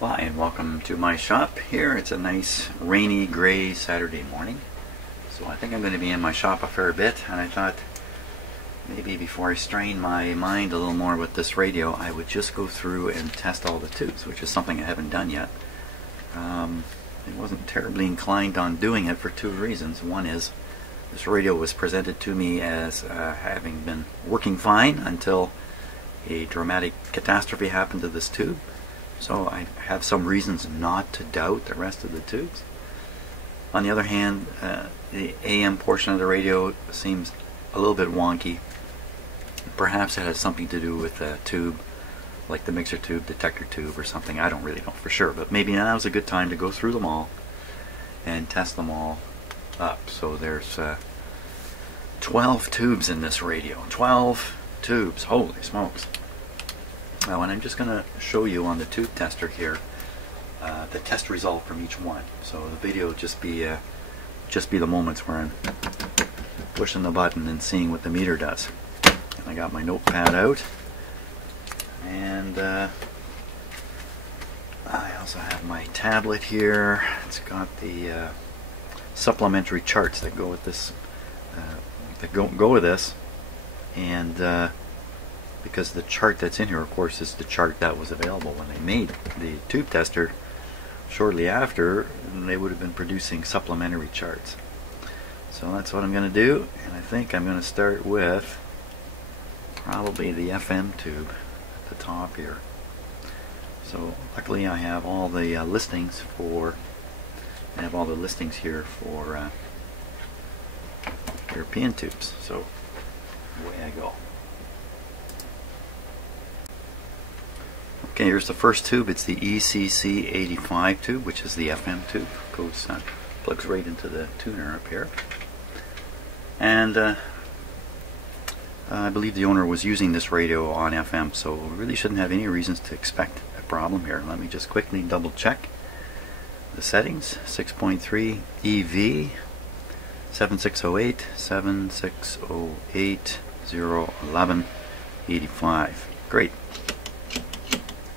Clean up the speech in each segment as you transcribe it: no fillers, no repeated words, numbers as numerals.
Hi, and welcome to my shop here. It's a nice rainy gray Saturday morning, so I think I'm going to be in my shop a fair bit, and I thought maybe before I strain my mind a little more with this radio, I would just go through and test all the tubes, which is something I haven't done yet. I wasn't terribly inclined on doing it for two reasons. One is this radio was presented to me as having been working fine until a dramatic catastrophe happened to this tube. So I have some reasons not to doubt the rest of the tubes. On the other hand, the AM portion of the radio seems a little bit wonky. Perhaps it has something to do with a tube, like the mixer tube, detector tube, or something. I don't really know for sure, but maybe now is a good time to go through them all and test them all up. So there's 12 tubes in this radio. 12 tubes, holy smokes. Now, and I'm just going to show you on the tube tester here the test result from each one. So the video will just be the moments where I'm pushing the button and seeing what the meter does. And I got my notepad out, and I also have my tablet here. It's got the supplementary charts that go with this, go with this, and because the chart that's in here, of course, is the chart that was available when they made the tube tester. Shortly after, they would have been producing supplementary charts. So that's what I'm going to do, and I think I'm going to start with probably the FM tube at the top here. So luckily I have all the listings here for European tubes. So away I go. Okay, here's the first tube. It's the ECC85 tube, which is the FM tube. Goes plugs right into the tuner up here. And I believe the owner was using this radio on FM, so we really shouldn't have any reasons to expect a problem here. Let me just quickly double check the settings. 6.3 EV 7608 7608 011 85. Great.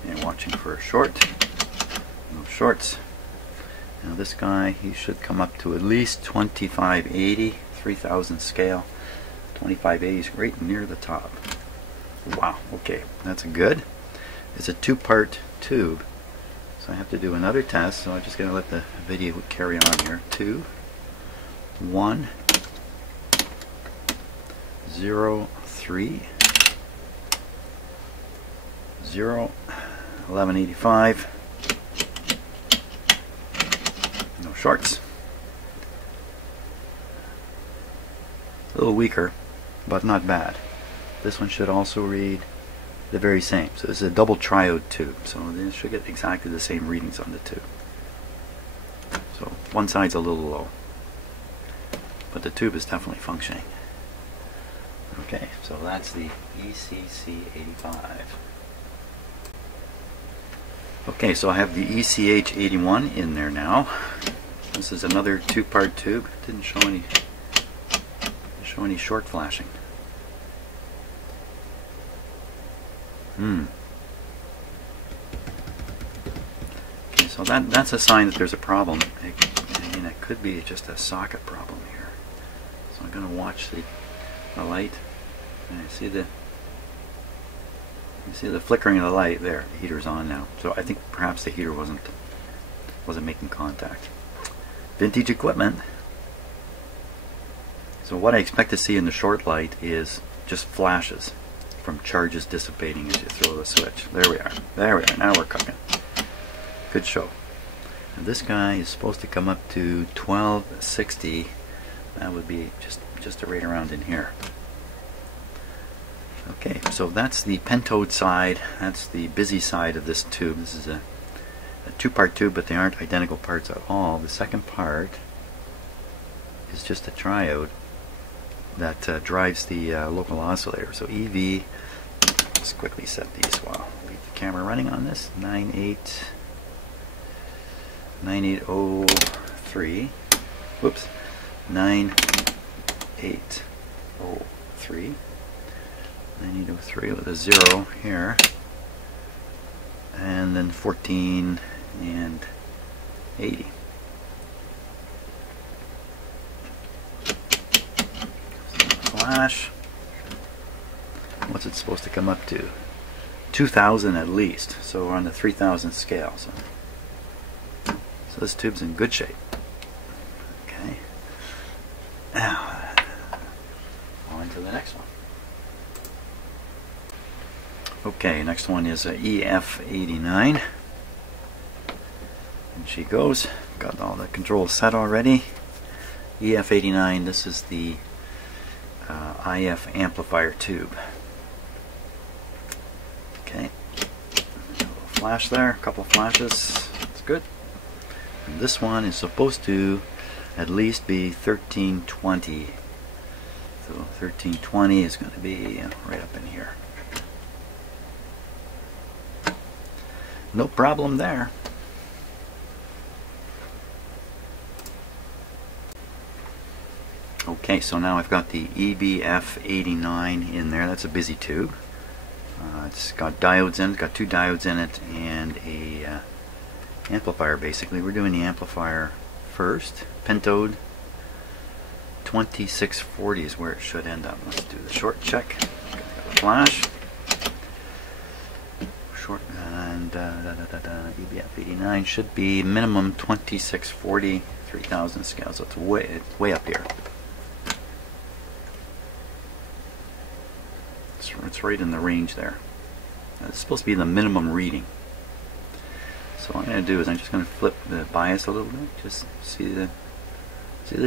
And watching for a short. No shorts. Now this guy, he should come up to at least 2580, 3000 scale. 2580 is right near the top. Wow, okay, that's good. It's a two-part tube, so I have to do another test, so I'm just going to let the video carry on here. 2, 1, 0, 3, 0, 1185. No shorts. A little weaker, but not bad. This one should also read the very same. So this is a double triode tube, so this should get exactly the same readings on the two. So one side's a little low, but the tube is definitely functioning. Okay, so that's the ECC85. Okay, so I have the ECH81 in there now. This is another two-part tube. Didn't show any short flashing. Okay, so that's a sign that there's a problem. It could be just a socket problem here. So I'm going to watch the light. And I see the flickering of the light there. The heater's on now. So I think perhaps the heater wasn't making contact. Vintage equipment. So what I expect to see in the short light is just flashes from charges dissipating as you throw the switch. There we are. There we are. Now we're cooking. Good show. And this guy is supposed to come up to 1260. That would be just right around in here. Okay, so that's the pentode side. That's the busy side of this tube. This is a two-part tube, but they aren't identical parts at all. The second part is just a triode that drives the local oscillator. So EV, let's quickly set these while I leave the camera running on this. 9803. Whoops. 9803. 9803 with a 0 here. And then 14 and 80. Flash. What's it supposed to come up to? 2,000 at least. So we're on the 3,000 scale. So this tube's in good shape. Okay. Now, on to the next one. Okay, next one is EF89. And she goes. Got all the controls set already. EF89, this is the IF amplifier tube. Okay. A little flash there, a couple flashes. That's good. And this one is supposed to at least be 1320. So 1320 is going to be right up in here. No problem there. Okay, so now I've got the EBF89 in there. That's a busy tube. It's got diodes in it, got two diodes in it, and a amplifier basically. We're doing the amplifier first. Pentode 2640 is where it should end up. Let's do the short check. Flash. Short and EBF89 should be minimum 2640, 3000 scale, so it's way up here. It's right in the range there. It's supposed to be the minimum reading. So what I'm going to do is I'm just going to flip the bias a little bit, just see the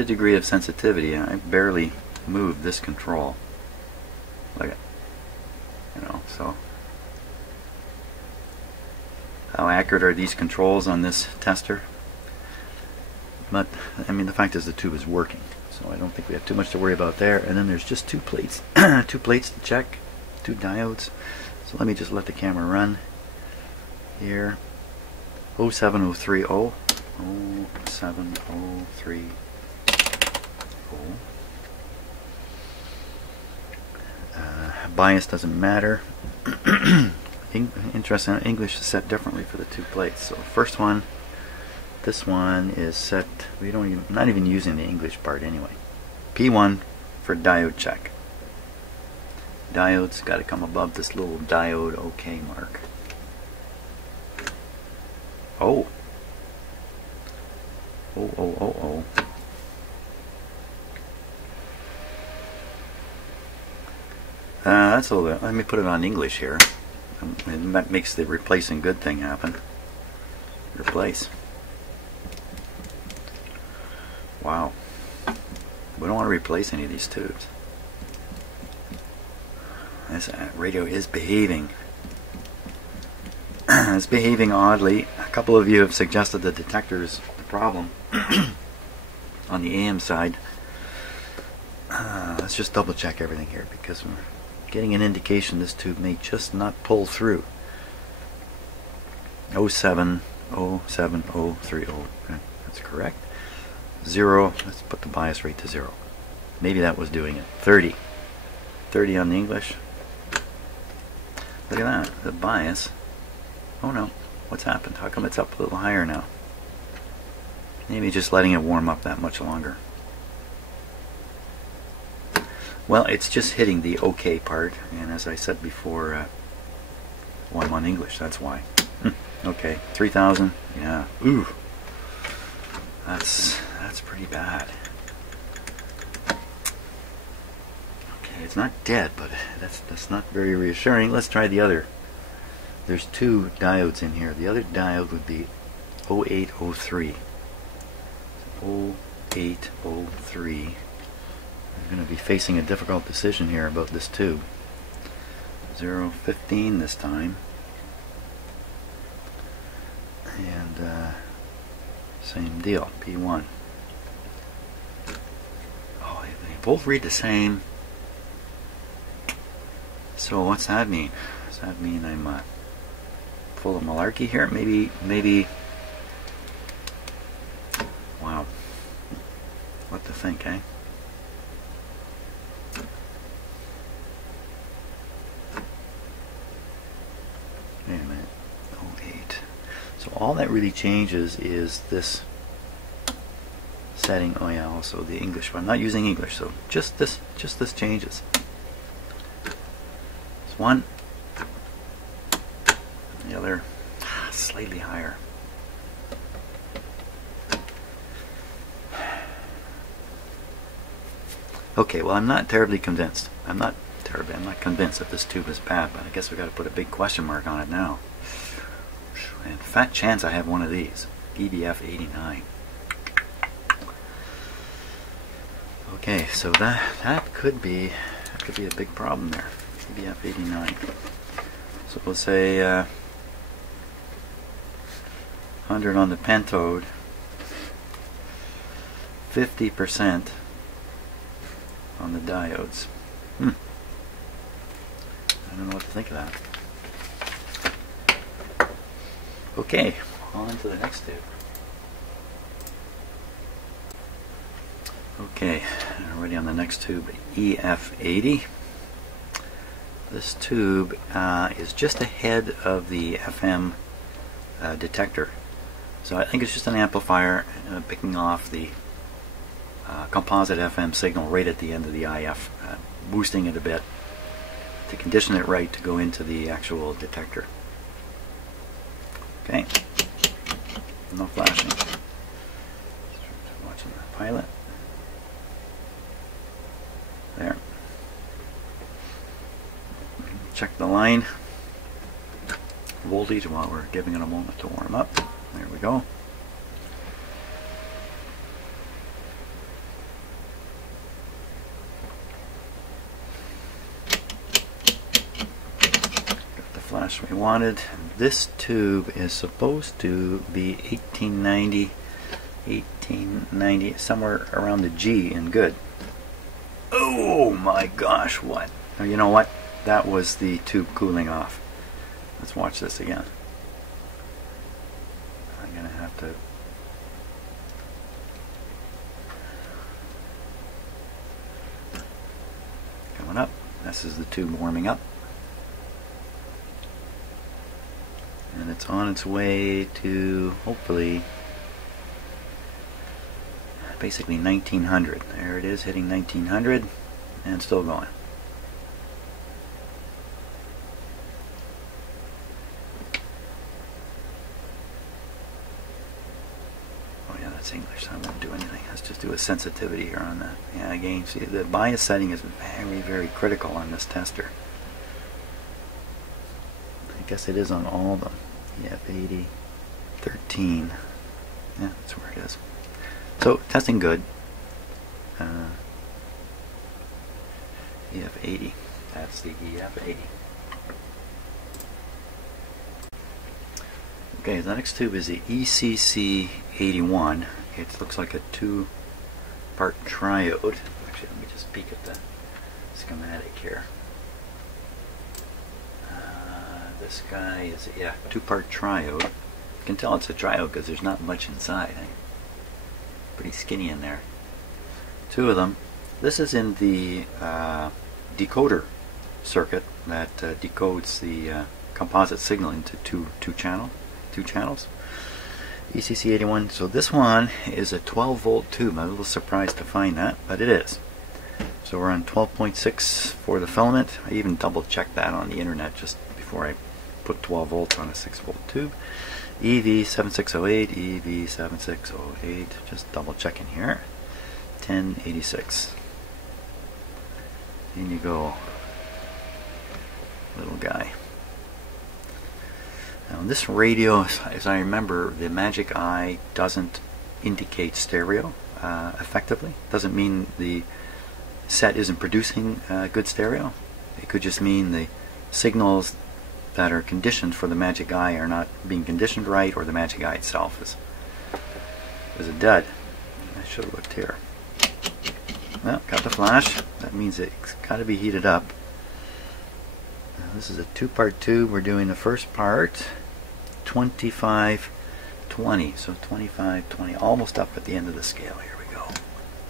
degree of sensitivity. I barely moved this control. Look at, so how accurate are these controls on this tester? But I mean, the fact is the tube is working, so I don't think we have too much to worry about there. And then there's just two plates, two plates to check, two diodes. So let me just let the camera run here. 07030, 07030. Bias doesn't matter. Interesting, English is set differently for the two plates. So first one, this one is set, not even using the English part anyway. P1 for diode check. Diode's got to come above this little diode OK mark. Oh. That's a little bit. Let me put it on English here. And that makes the replacing good thing happen. Replace. Wow. We don't want to replace any of these tubes. This radio is behaving. It's behaving oddly. A couple of you have suggested the detector is the problem on the AM side. Let's just double check everything here because we're getting an indication this tube may just not pull through. 0707030. Okay, that's correct. 0. Let's put the bias rate to 0. Maybe that was doing it. 30. 30 on the English. Look at that. The bias. Oh no. What's happened? How come it's up a little higher now? Maybe just letting it warm up that much longer. Well, it's just hitting the OK part, and as I said before, well, I'm on English, that's why. Okay, 3,000, yeah. Ooh, that's pretty bad. Okay, it's not dead, but that's not very reassuring. Let's try the other. There's two diodes in here. The other diode would be 0803. 0803. We're going to be facing a difficult decision here about this tube. 015 this time. And same deal, P1. Oh, they both read the same. So what's that mean? Does that mean I'm full of malarkey here? Maybe. Wow. What to think, eh? Wait a minute. 08. So all that really changes is this setting. Oh yeah, also the English. I'm not using English, so just this changes. It's one, the other slightly higher. Okay, well, I'm not terribly convinced. I'm not convinced that this tube is bad, but I guess we got to put a big question mark on it now. And fat chance I have one of these. EBF 89. Okay, so that could be a big problem there. EBF 89. So we'll say 100 on the pentode, 50% on the diodes. I don't know what to think of that. Okay, on to the next tube. Okay, already on the next tube, EF80. This tube is just ahead of the FM detector. So I think it's just an amplifier picking off the composite FM signal right at the end of the IF, boosting it a bit to condition it right to go into the actual detector. Okay, no flashing. Watching the pilot. There. Check the line voltage while we're giving it a moment to warm up. There we go. Flash we wanted. This tube is supposed to be 1890, somewhere around the G in good. Oh my gosh, what? Oh, you know what? That was the tube cooling off. Let's watch this again. I'm gonna have to coming up. This is the tube warming up. And it's on its way to, hopefully, basically 1900. There it is, hitting 1900 and still going. Oh yeah, that's English. I'm not doing anything. Let's just do a sensitivity here on that. Yeah, again, see, the bias setting is very, very critical on this tester. I guess it is on all of them. EF80, 13. Yeah, that's where it is. So, testing good. EF80. That's the EF80. Okay, the next tube is the ECC81. It looks like a two-part triode. Actually, let me just peek at the schematic here. This guy is, yeah, two-part triode. You can tell it's a triode because there's not much inside. Pretty skinny in there. Two of them. This is in the decoder circuit that decodes the composite signal into two channels. ECC81. So this one is a 12-volt tube. I'm a little surprised to find that, but it is. So we're on 12.6 for the filament. I even double-checked that on the internet just before I put 12 volts on a 6-volt tube. EV7608, EV7608, just double checking here. 1086. In you go, little guy. Now this radio, as I remember, the Magic Eye doesn't indicate stereo effectively. Doesn't mean the set isn't producing good stereo. It could just mean the signals that are conditioned for the Magic Eye are not being conditioned right, or the Magic Eye itself is a dud. I should have looked here. Well, got the flash. That means it's got to be heated up. Now, this is a two-part tube. We're doing the first part 2520. So 2520, almost up at the end of the scale. Here we go.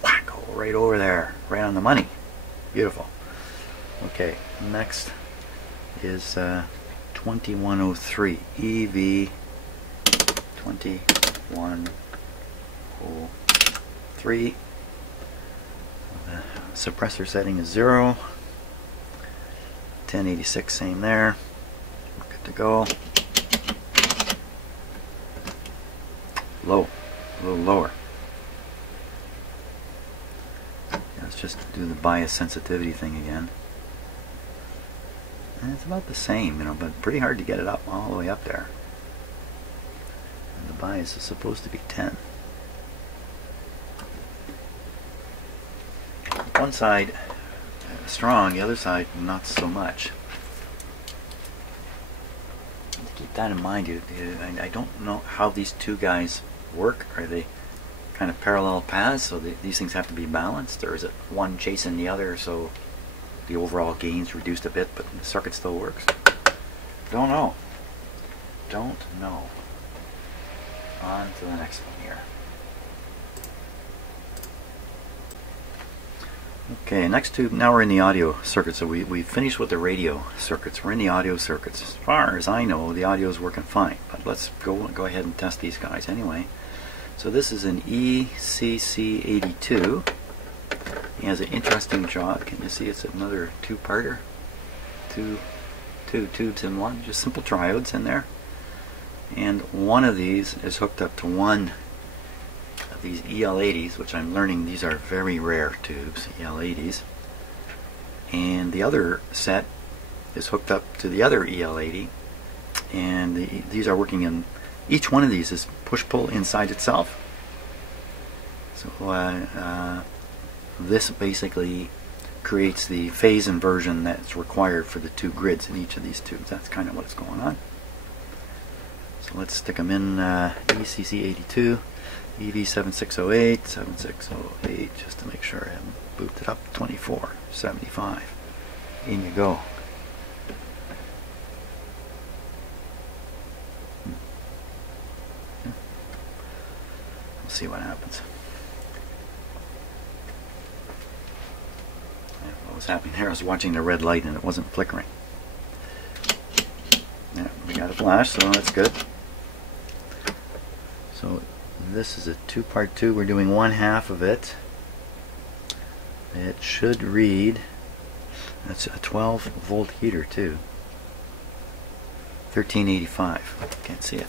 Wacko, right over there, right on the money. Beautiful. Okay, next is 2103 EV 2103. The suppressor setting is 0. 1086, same there. Good to go. Low, a little lower. Let's just do the bias sensitivity thing again. And it's about the same, you know, but pretty hard to get it up all the way up there. And the bias is supposed to be 10. One side strong, the other side not so much. Keep that in mind. I don't know how these two guys work. Are they kind of parallel paths, so these things have to be balanced, or is it one chasing the other so the overall gain's reduced a bit but the circuit still works? Don't know. Don't know. On to the next one here. Okay, next tube, now we're in the audio circuit. So we finished with the radio circuits. We're in the audio circuits. As far as I know, the audio is working fine. But let's go ahead and test these guys anyway. So this is an ECC82. He has an interesting job. Can you see it's another two-parter? Two tubes in one, just simple triodes in there. And one of these is hooked up to one of these EL80s, which I'm learning these are very rare tubes, EL80s. And the other set is hooked up to the other EL80. And these are working in, each one of these is push-pull inside itself. So this basically creates the phase inversion that's required for the two grids in each of these tubes. That's kind of what's going on. So let's stick them in ECC82, EV7608, 7608, just to make sure I haven't booped it up. 2475. In you go. We'll see what happens. What was happening here? I was watching the red light and it wasn't flickering. Yeah, we got a flash, so that's good. So this is a two-part tube. We're doing one half of it. It should read, that's a 12-volt heater too. 1385. Can't see it.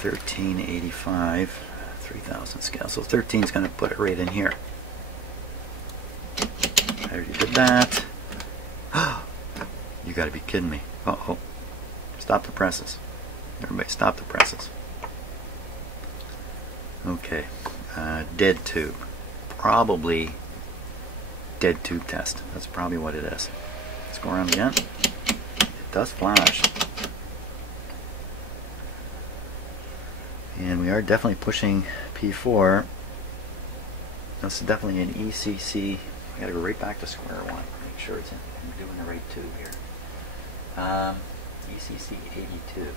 1385, 3000 scale. So 13 is going to put it right in here. I already did that. You got to be kidding me. Uh-oh. Stop the presses. Everybody stop the presses. Okay. Dead tube. Probably dead tube test. That's probably what it is. Let's go around again. It does flash. And we are definitely pushing P4. This is definitely an ECC. I gotta go right back to square one. Make sure it's in. I'm doing the right tube here. ECC82.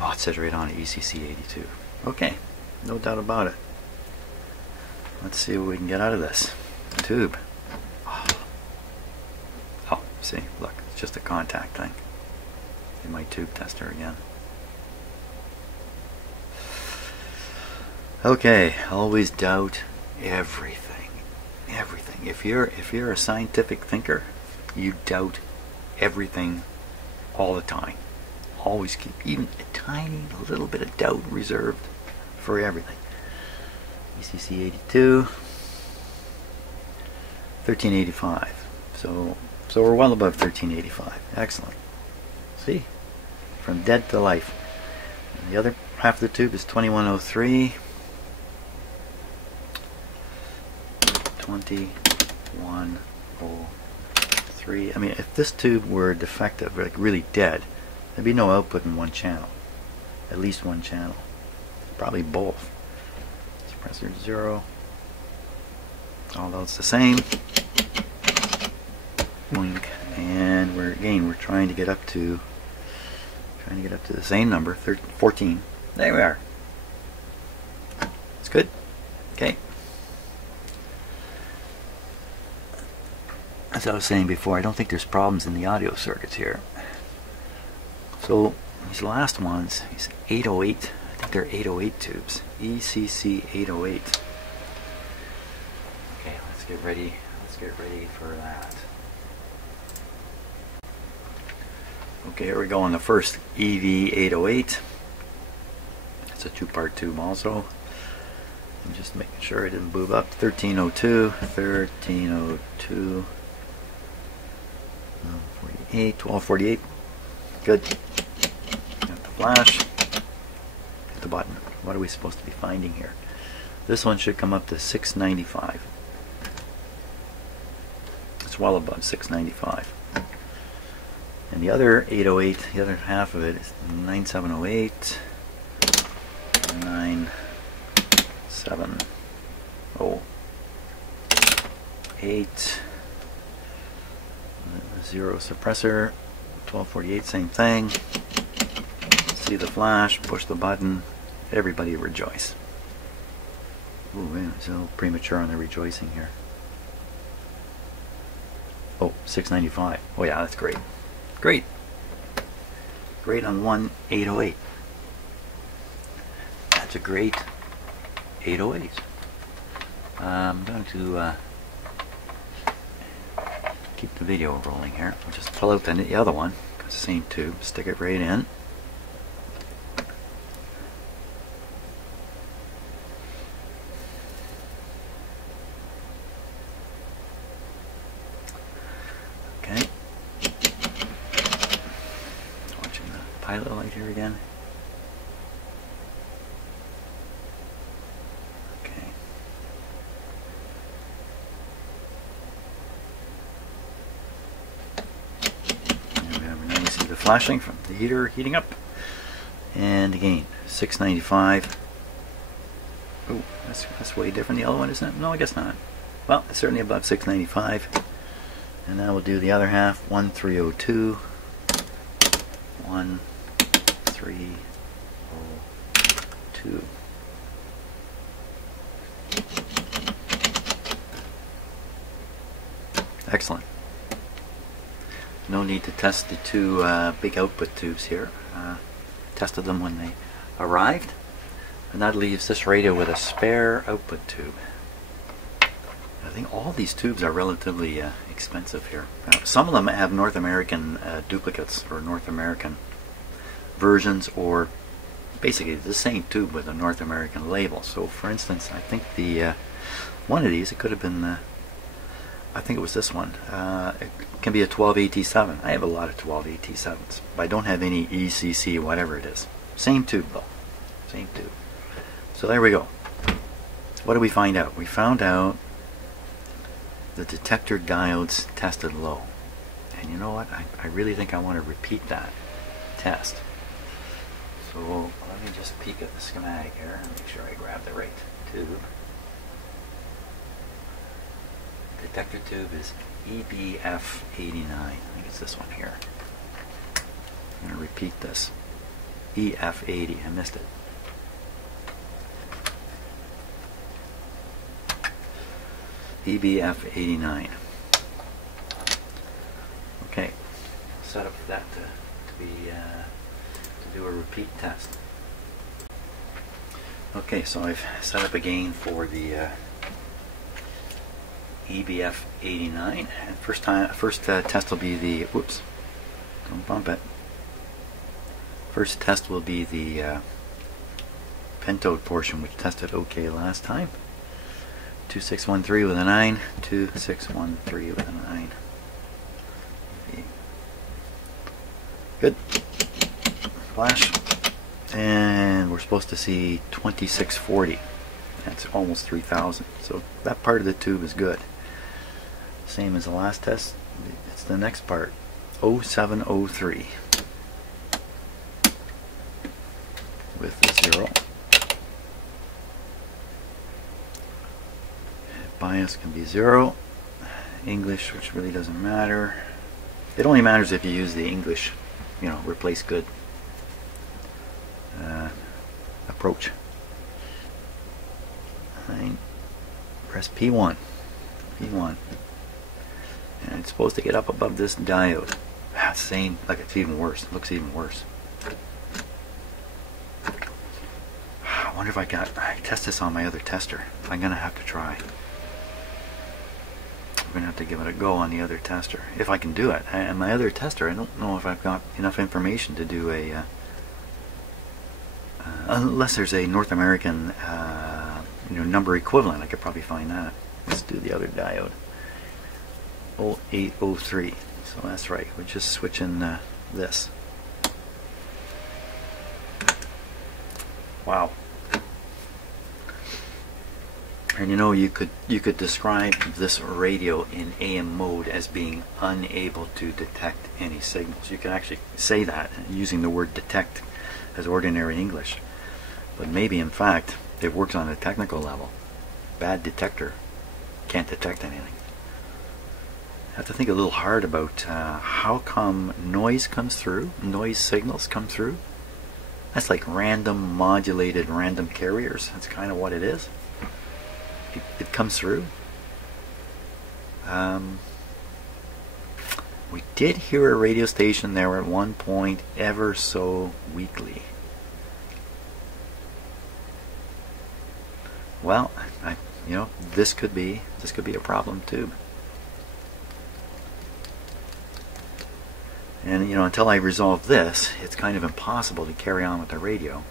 Oh, it says right on it, ECC82. Okay, no doubt about it. Let's see what we can get out of this tube. Oh, see, look, it's just a contact thing. In my tube tester again. Okay, always doubt everything. Everything. If you're a scientific thinker, you doubt everything all the time. Always keep even a tiny little bit of doubt reserved for everything. ECC82, 1385. So we're well above 1385. Excellent. See, from dead to life. And the other half of the tube is 2103. 2103. I mean, if this tube were defective, like really dead, there'd be no output in one channel. At least one channel. Probably both. Suppressor 0. Although it's the same. Boink. And we're trying to get up to the same number, 14. There we are. It's good. Okay. as I was saying before, I don't think there's problems in the audio circuits here. So these last ones, these 808, I think they're 808 tubes. ECC 808. Okay, let's get ready. Let's get ready for that. Okay, here we go on the first EV 808. It's a two-part tube also. I'm just making sure I didn't move up. 1302, 1302, 48, 1248. Good. Got the flash. Hit the button. What are we supposed to be finding here? This one should come up to 695. It's well above 695. And the other 808, the other half of it is 9708, 9708, zero suppressor, 1248, same thing. See the flash, push the button, everybody rejoice. Ooh, man, it's a little premature on the rejoicing here. Oh, 695. Oh yeah, that's great. Great. Great on one 808. That's a great 808. I'm going to keep the video rolling here. I'll just pull out the other one. Same tube. Stick it right in. Okay. Watching the pilot light here again. Okay. Now you see the flashing from the heater heating up. And again, 695. Oh, that's way different. The other one, isn't it? No, I guess not. Well, it's certainly above 695. And now we'll do the other half. 1302. 1302. Excellent. No need to test the two big output tubes here. Tested them when they arrived. And that leaves this radio with a spare output tube. I think all these tubes are relatively expensive here. Some of them have North American duplicates or North American versions, or basically the same tube with a North American label. So for instance, I think the one of these, it could have been I think it was this one. It can be a 12AT7. I have a lot of 12AT7s, but I don't have any ECC, whatever it is. Same tube though. Same tube. So there we go. What did we find out? We found out the detector diodes tested low. And you know what? I really think I want to repeat that test. So let me just peek at the schematic here and make sure I grab the right tube. Detector tube is EBF89. I think it's this one here. I'm going to repeat this. EF80. I missed it. EBF89. Okay. Set up for that to do a repeat test. Okay, so I've set up again for the EBF89, and first test will be the whoops, don't bump it. First test will be the pentode portion, which tested okay last time. 2613 with a 9, 2613 with a 9. Good. Flash. And we're supposed to see 2640. That's almost 3000. So that part of the tube is good. Same as the last test. It's the next part. 0703 with the 0. Bias can be 0. English, which really doesn't matter. It only matters if you use the English, you know, replace good approach. Press P1. P1. And it's supposed to get up above this diode. Same, like it's even worse. It looks even worse. I wonder if I test this on my other tester. I'm gonna have to try. I'm gonna have to give it a go on the other tester if I can do it. And my other tester, I don't know if I've got enough information to do a unless there's a North American number equivalent. I could probably find that. Let's do the other diode. 0803. So that's right. We're just switching this. Wow. And you could describe this radio in AM mode as being unable to detect any signals. You could actually say that using the word detect as ordinary English. But maybe in fact it works on a technical level. Bad detector. Can't detect anything. I have to think a little hard about how come noise comes through, noise signals come through. That's like random modulated random carriers. That's kind of what it is. It comes through. We did hear a radio station there at one point, ever so weakly. Well, this could be a problem too. And until I resolve this, it's kind of impossible to carry on with the radio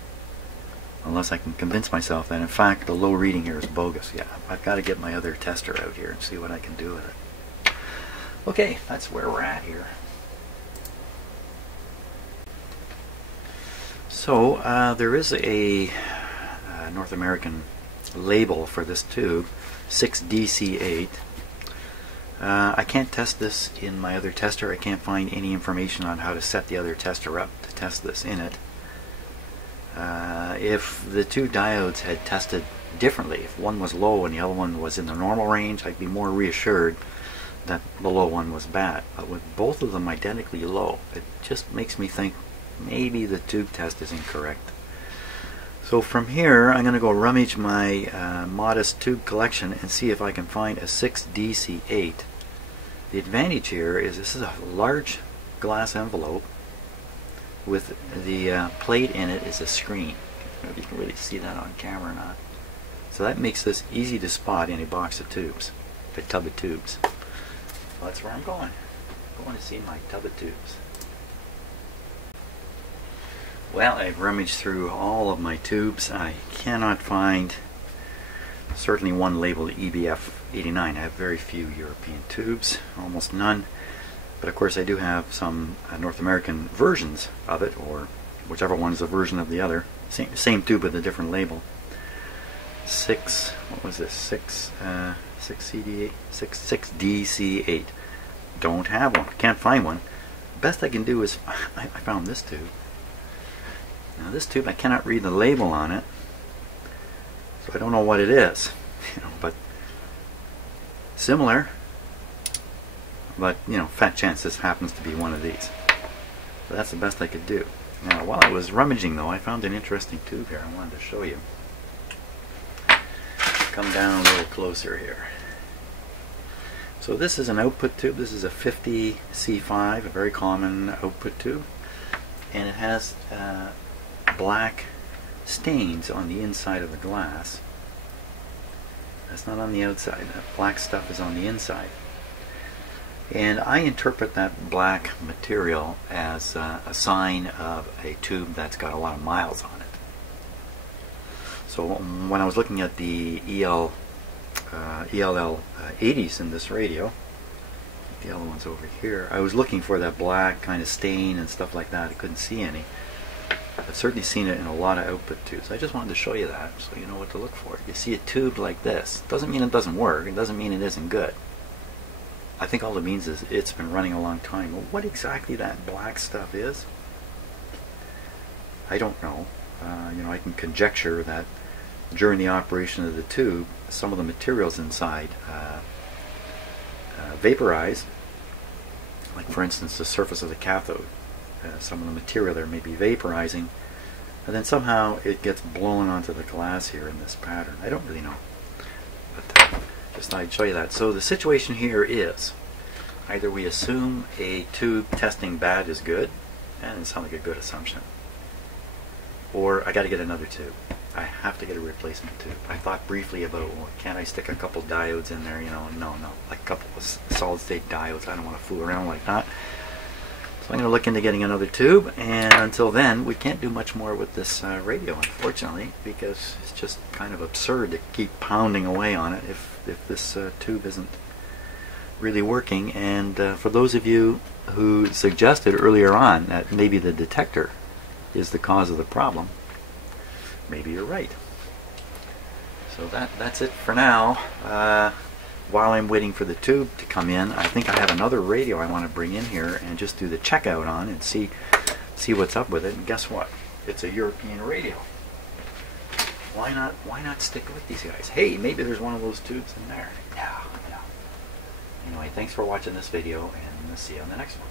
unless I can convince myself that in fact the low reading here is bogus. Yeah, I've got to get my other tester out here and see what I can do with it. Okay, that's where we're at here. So there is a North American label for this tube, 6DC8. I can't test this in my other tester. I can't find any information on how to set the other tester up to test this in it. If the two diodes had tested differently, if one was low and the other one was in the normal range, I'd be more reassured that the low one was bad. But with both of them identically low, it just makes me think maybe the tube test is incorrect. So from here, I'm going to go rummage my modest tube collection and see if I can find a 6DC8. The advantage here is this is a large glass envelope with the plate in it is a screen. I don't know if you can really see that on camera or not. So that makes this easy to spot in a box of tubes, a tub of tubes. Well, that's where I'm going. I'm going to see my tub of tubes. Well, I've rummaged through all of my tubes. I cannot find certainly one labeled EBF89. I have very few European tubes, almost none. But of course I do have some North American versions of it, or whichever one is a version of the other. Same tube with a different label. 6DC8. Don't have one. Can't find one. Best I can do is I found this tube. Now this tube, I cannot read the label on it, so I don't know what it is, but similar, but fat chance this happens to be one of these. So that's the best I could do. Now while I was rummaging though, I found an interesting tube here I wanted to show you. Come down a little closer here. So this is an output tube. This is a 50C5, a very common output tube, and it has black stains on the inside of the glass. That's not on the outside. That black stuff is on the inside. And I interpret that black material as a sign of a tube that's got a lot of miles on it. So when I was looking at the ELL 80s in this radio, the other one's over here, I was looking for that black kind of stain and stuff like that. I couldn't see any. I've certainly seen it in a lot of output tubes. I just wanted to show you that so you know what to look for. If you see a tube like this, doesn't mean it doesn't work. It doesn't mean it isn't good. I think all it means is it's been running a long time. Well, what exactly that black stuff is, I don't know. I can conjecture that during the operation of the tube, some of the materials inside vaporize. Like for instance, the surface of the cathode. Some of the material there may be vaporizing, and then somehow it gets blown onto the glass here in this pattern. I don't really know, but just thought I'd show you that. So the situation here is, Either we assume a tube testing bad is good, and it sounds like a good assumption, or I got to get another tube. I have to get a replacement tube. I thought briefly about, well, can't I stick a couple diodes in there? You know, no, like a couple of solid state diodes. I don't want to fool around like that. So I'm going to look into getting another tube, and until then, we can't do much more with this radio, unfortunately, because it's just kind of absurd to keep pounding away on it if this tube isn't really working. And for those of you who suggested earlier on that maybe the detector is the cause of the problem, maybe you're right. So that's it for now. While I'm waiting for the tube to come in, I think I have another radio I want to bring in here and just do the checkout on and see what's up with it. And guess what? It's a European radio. Why not stick with these guys? Hey, maybe there's one of those tubes in there. No. Anyway, thanks for watching this video, and we'll see you on the next one.